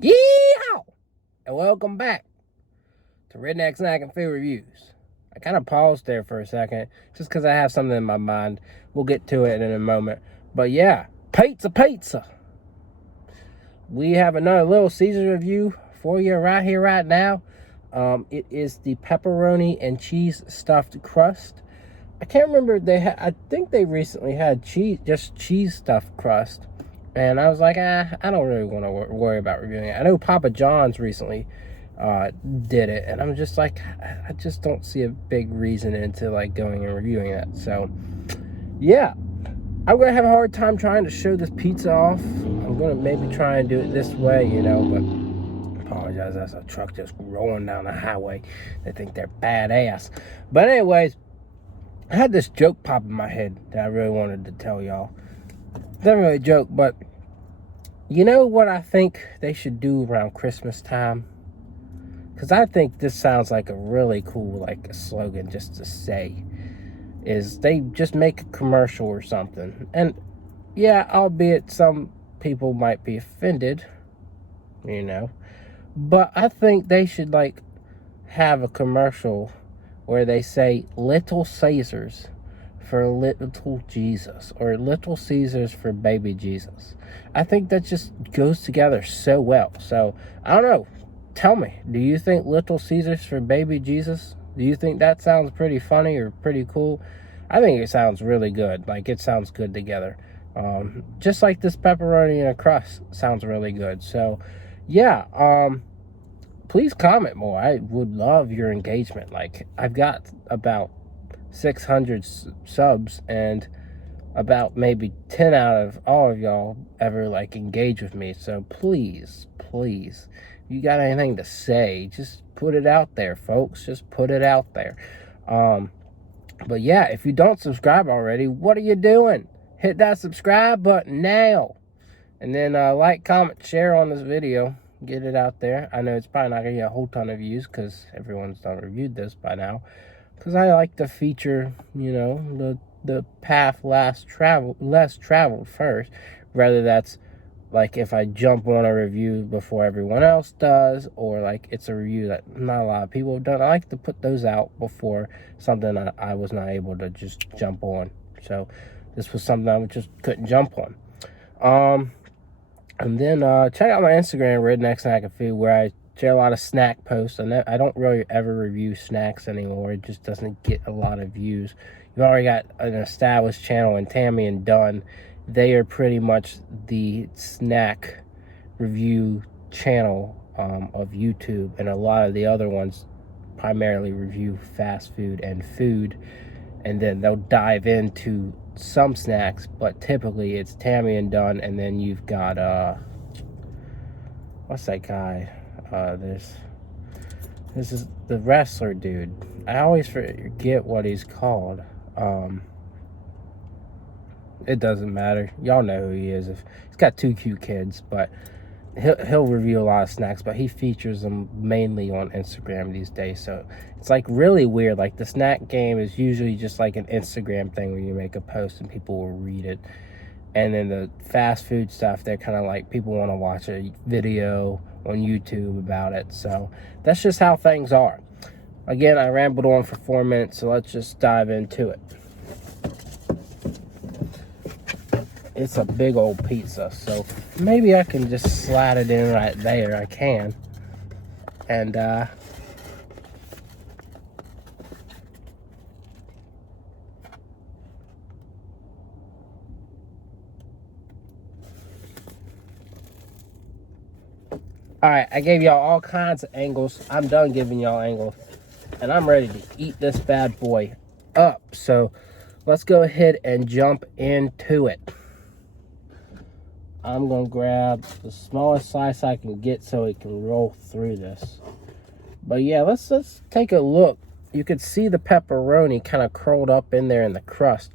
Yeehaw! And welcome back to Redneck Snack and Food Reviews. I kind of paused there for a second just because I have something in my mind. We'll get to it in a moment. But yeah, pizza. We have another Little Caesars review for you right here, right now. It is the pepperoni and cheese stuffed crust. I can't remember I think they recently had just cheese stuffed crust. And I was like, I don't really want to worry about reviewing it. I know Papa John's recently did it, and I'm just like, I just don't see a big reason into like going and reviewing that. So, yeah, I'm gonna have a hard time trying to show this pizza off. I'm gonna maybe try and do it this way, but apologize. That's a truck just rolling down the highway. They think they're badass. But anyways, I had this joke pop in my head that I really wanted to tell y'all. It's not really a joke, but you know what I think they should do around Christmas time? Because I think this sounds like a really cool like a slogan just to say, is they just make a commercial or something. And yeah, albeit some people might be offended, but I think they should like have a commercial where they say Little Caesars for little Jesus, or Little Caesars for baby Jesus. I think that just goes together so well. So I don't know. Tell me, do you think Little Caesars for baby Jesus? Do you think that sounds pretty funny or pretty cool? I think it sounds really good. Like, it sounds good together. Just like this pepperoni and a crust sounds really good. So yeah, please comment more. I would love your engagement. Like, I've got about 600 subs, and about maybe 10 out of all of y'all ever like engage with me. So please, if you got anything to say, just put it out there, folks. Just put it out there. But yeah, if you don't subscribe already, what are you doing? Hit that subscribe button now, and then like, comment, share on this video. Get it out there. I know it's probably not gonna get a whole ton of views because everyone's done reviewed this by now, because I like to feature, the path less traveled first. Rather, that's like if I jump on a review before everyone else does, or like it's a review that not a lot of people have done. I like to put those out before something I was not able to just jump on. So this was something I just couldn't jump on. And then check out my Instagram, Redneck Snack and Food, where I share a lot of snack posts. I don't really ever review snacks anymore. It just doesn't get a lot of views. You've already got an established channel in Tammy and Dunn. They are pretty much the snack review channel of YouTube, and a lot of the other ones primarily review fast food and food, and then they'll dive into some snacks, but typically it's Tammy and Dunn, and then you've got what's that guy? This is the wrestler dude. I always forget what he's called. It doesn't matter. Y'all know who he is. If he's got two cute kids, but he'll review a lot of snacks, but he features them mainly on Instagram these days. So it's like really weird. Like, the snack game is usually just like an Instagram thing where you make a post and people will read it. And then the fast food stuff, they're kind of like people want to watch a video on YouTube about it. So that's just how things are. Again, I rambled on for 4 minutes, so let's just dive into it. It's a big old pizza, so maybe I can just slide it in right there. I can. And alright, I gave y'all all kinds of angles. I'm done giving y'all angles, and I'm ready to eat this bad boy up. So let's go ahead and jump into it. I'm gonna grab the smallest slice I can get so it can roll through this. But yeah, let's take a look. You can see the pepperoni kind of curled up in there in the crust.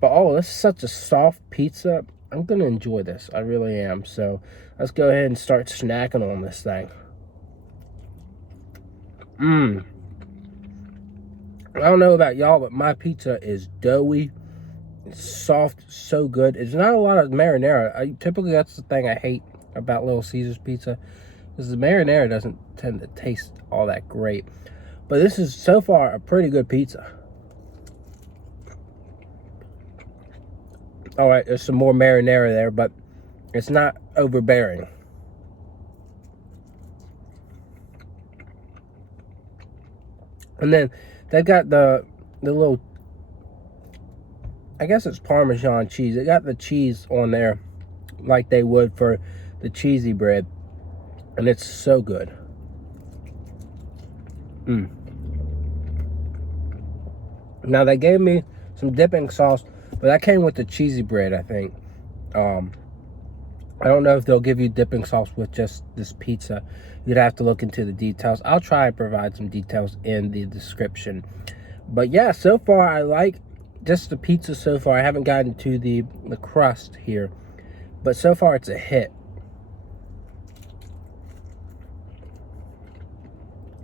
But oh, this is such a soft pizza. I'm gonna enjoy this. I really am. So let's go ahead and start snacking on this thing. I don't know about y'all, but my pizza is doughy. It's soft, so good. It's not a lot of marinara. Typically, that's the thing I hate about Little Caesars pizza. because the marinara doesn't tend to taste all that great. But this is so far a pretty good pizza. All right, there's some more marinara there, but it's not overbearing. And then they got the little, I guess it's Parmesan cheese. They got the cheese on there like they would for the cheesy bread. And it's so good. Now they gave me some dipping sauce, but that came with the cheesy bread, I think. I don't know if they'll give you dipping sauce with just this pizza. You'd have to look into the details. I'll try and provide some details in the description. But yeah, so far I like just the pizza so far. I haven't gotten to the crust here, but so far it's a hit.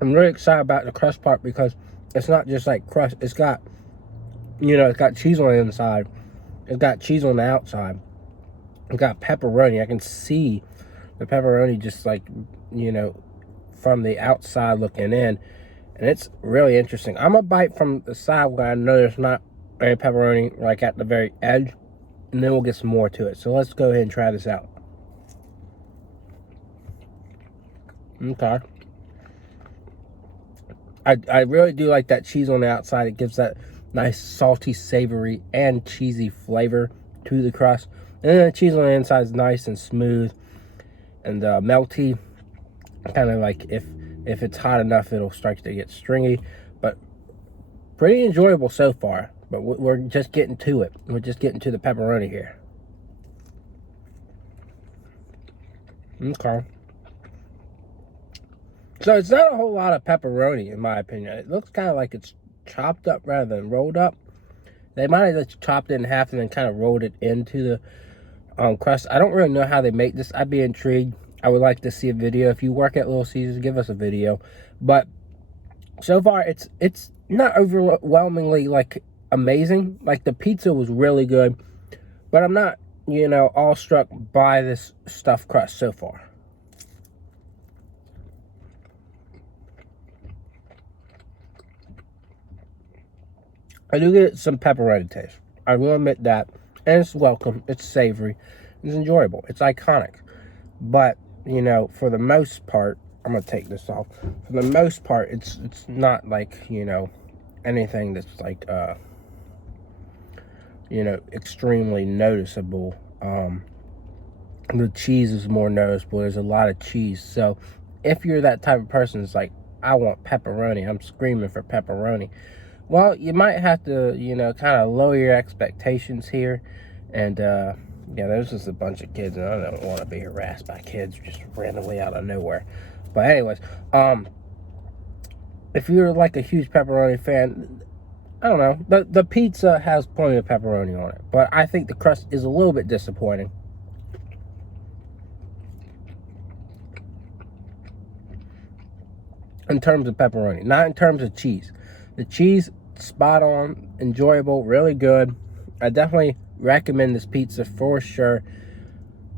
I'm really excited about the crust part because it's not just like crust. It's got, you know, it's got cheese on the inside. It's got cheese on the outside. It's got pepperoni. I can see the pepperoni just like, you know, from the outside looking in. And it's really interesting. I'm going to bite from the side where I know there's not any pepperoni, like at the very edge. And then we'll get some more to it. So let's go ahead and try this out. Okay. I really do like that cheese on the outside. It gives that nice salty, savory, and cheesy flavor to the crust. And then the cheese on the inside is nice and smooth and melty. Kind of like if it's hot enough, it'll start to get stringy. But pretty enjoyable so far. But we're just getting to it. We're just getting to the pepperoni here. Okay. So it's not a whole lot of pepperoni, in my opinion. It looks kind of like it's chopped up rather than rolled up. They might have just chopped it in half and then kind of rolled it into the crust. I don't really know how they make this. I'd be intrigued. I would like to see a video. If you work at Little Caesars, give us a video. But so far, it's not overwhelmingly, like, amazing. Like, the pizza was really good. But I'm not, you know, awestruck by this stuffed crust so far. I do get some pepperoni taste. I will admit that. And it's welcome. It's savory. It's enjoyable. It's iconic. But, you know, for the most part, I'm going to take this off. For the most part, it's not like, you know, anything that's like, you know, extremely noticeable. The cheese is more noticeable. There's a lot of cheese. So if you're that type of person, it's like, I want pepperoni. I'm screaming for pepperoni. Well, you might have to, you know, kind of lower your expectations here. And, yeah, there's just a bunch of kids, and I don't want to be harassed by kids just randomly out of nowhere. But anyways, if you're like a huge pepperoni fan, I don't know. The pizza has plenty of pepperoni on it. But I think the crust is a little bit disappointing. In terms of pepperoni, not in terms of cheese. The cheese, spot on, enjoyable, really good. I definitely recommend this pizza for sure.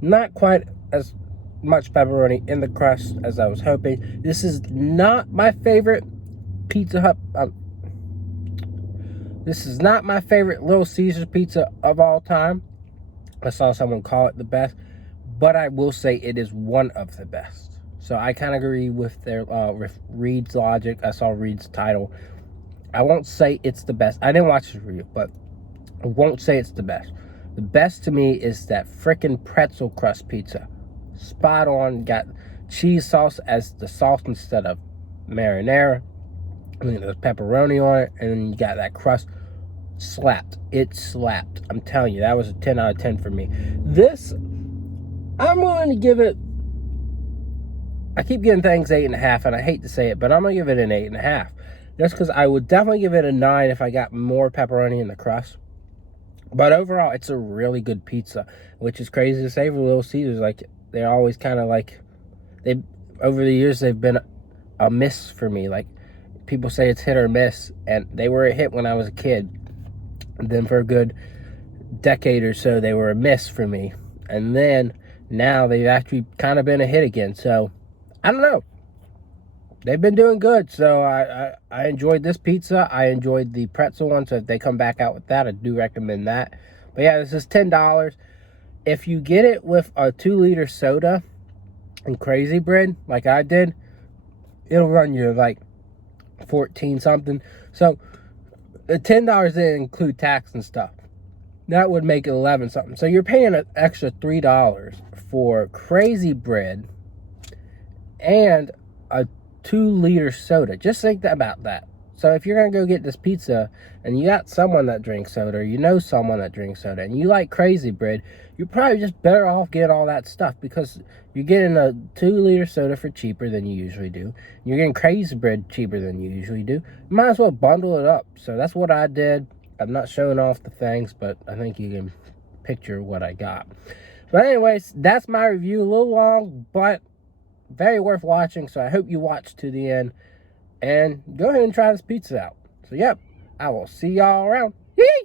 Not quite as much pepperoni in the crust as I was hoping. This is not my favorite Pizza Hut. This is not my favorite Little Caesars pizza of all time. I saw someone call it the best, but I will say it is one of the best. So I kind of agree with their with Reed's logic. I saw Reed's title. I won't say it's the best. I didn't watch the review, but I won't say it's the best. The best to me is that frickin' pretzel crust pizza. Spot on. Got cheese sauce as the sauce instead of marinara. I mean, there's pepperoni on it, and then you got that crust. Slapped. It slapped. I'm telling you, that was a 10 out of 10 for me. This, I'm willing to give it, I keep giving things 8.5, and I hate to say it, but I'm going to give it an 8.5. Just because I would definitely give it a 9 if I got more pepperoni in the crust. But overall, it's a really good pizza, which is crazy to say for Little Caesars. Like, they're always kind of like, over the years, they've been a miss for me. Like, people say it's hit or miss, and they were a hit when I was a kid. And then for a good decade or so, they were a miss for me. And then now they've actually kind of been a hit again. So I don't know. They've been doing good, so I enjoyed this pizza. I enjoyed the pretzel one, so if they come back out with that, I do recommend that. But yeah, this is $10. If you get it with a 2-liter soda and crazy bread, like I did, it'll run you like 14 something. So the $10 didn't include tax and stuff. That would make it 11 something. So you're paying an extra $3 for crazy bread and a 2-liter soda. Just think about that. So if you're going to go get this pizza and you got someone that drinks soda, or you know someone that drinks soda, and you like crazy bread, you're probably just better off getting all that stuff, because you're getting a 2-liter soda for cheaper than you usually do. You're getting crazy bread cheaper than you usually do. You might as well bundle it up. So that's what I did. I'm not showing off the things, but I think you can picture what I got. But anyways, that's my review. A little long, but very worth watching, so I hope you watch to the end. And go ahead and try this pizza out. So, yep, I will see y'all around. Yee!